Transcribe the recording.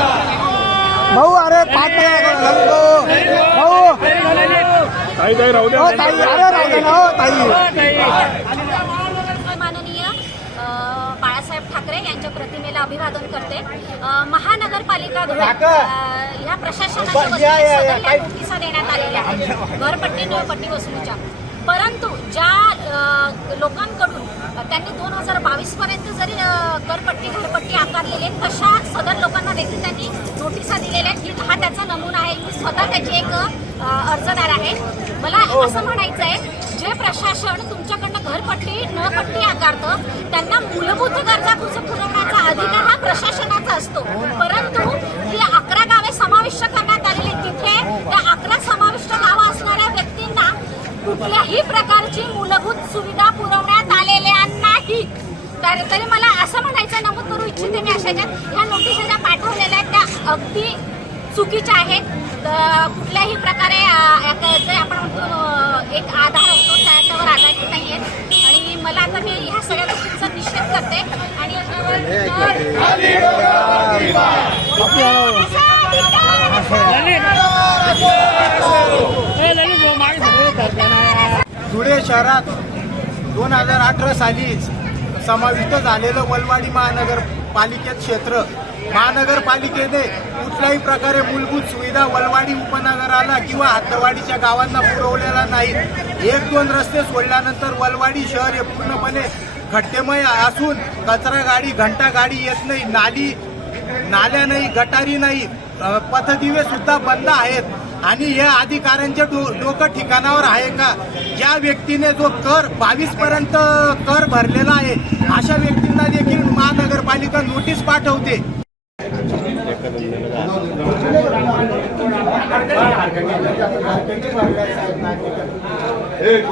भाऊ अरे पाच भाऊ. ताई ताई राहू हो ताई अरे राहू दे ना हो ताई. माननीय अ, बाळासाहेब ठाकरे यांच्या प्रतिमेला अभिवादन करते. महानगरपालिका ह्या प्रशासनाच्या वतीने नोटिसा देण्यात आलेल्या आहेत. घरपट्टी नळपट्टी वसुलीच्या. परंतु ज्या अ, लोकांकडून अ, त्यांनी दोन हजार बावीस पर्यंत जरी अ, घरपट्टी घरपट्टी आकारलेली आहे तशा सदर लोकांना देखील त्यांनी नोटिसा दिलेल्या आहेत ही- हा त्याचा नमुना आहे मी स्वतः त्याची एक अर्जदार आहे मला असं म्हणायचं आहे जे प्रशासन तुमच्याकडनं घरपट्टी नळपट्टी आकारतं त्यांना मूलभूत गरजा पुरवण्याचा अधिकार हा प्रशासनाचा असतो. परंतु ही अकरा गावे समाविष्ट करण्यात आलेली तिथे त्या अकरा समाविष्ट गावं असणाऱ्या व्यक्तींना कुठल्याही प्रकारची मूलभूत सुविधा पुरवण्यात आलेल्या नाही. तर तरी मला असं म्हणायचं नमूद करू इच्छिते मी अशा ह्या नोटिसा ज्या पाठवलेल्या आहेत त्या अगदी चुकीच्या आहेत. तर कुठल्याही प्रकारे जे आपण एक आधार असतो त्याच्यावर आधारित नाही आहेत आणि मला आता मी ह्या सगळ्या गोष्टींचा निषेध करते. आणि धुळे शहरात दोन हजार अठरा साली समाविष्ट झालेलं वलवाडी महानगरपालिकेत क्षेत्र महानगरपालिकेने कुठल्याही प्रकारे मूलभूत सुविधा वलवाडी उपनगराला किंवा हद्दवाडीच्या गावांना पुरवलेला नाही. एक दोन रस्ते सोडल्यानंतर वलवाडी शहर हे पूर्णपणे खड्डेमय असून कचरा गाडी घंटा गाडी येत नाही नाली नाल्या नाही गटारी नाही पथदिवे सुद्धा बंद आहेत. आणि या अधिकाऱ्यांच्या डो डोकं ठिकाणावर आहे का? ज्या व्यक्तीने जो कर बावीस पर्यंत कर भरलेला आहे अशा व्यक्तींना देखील महानगरपालिका नोटीस पाठवते. एक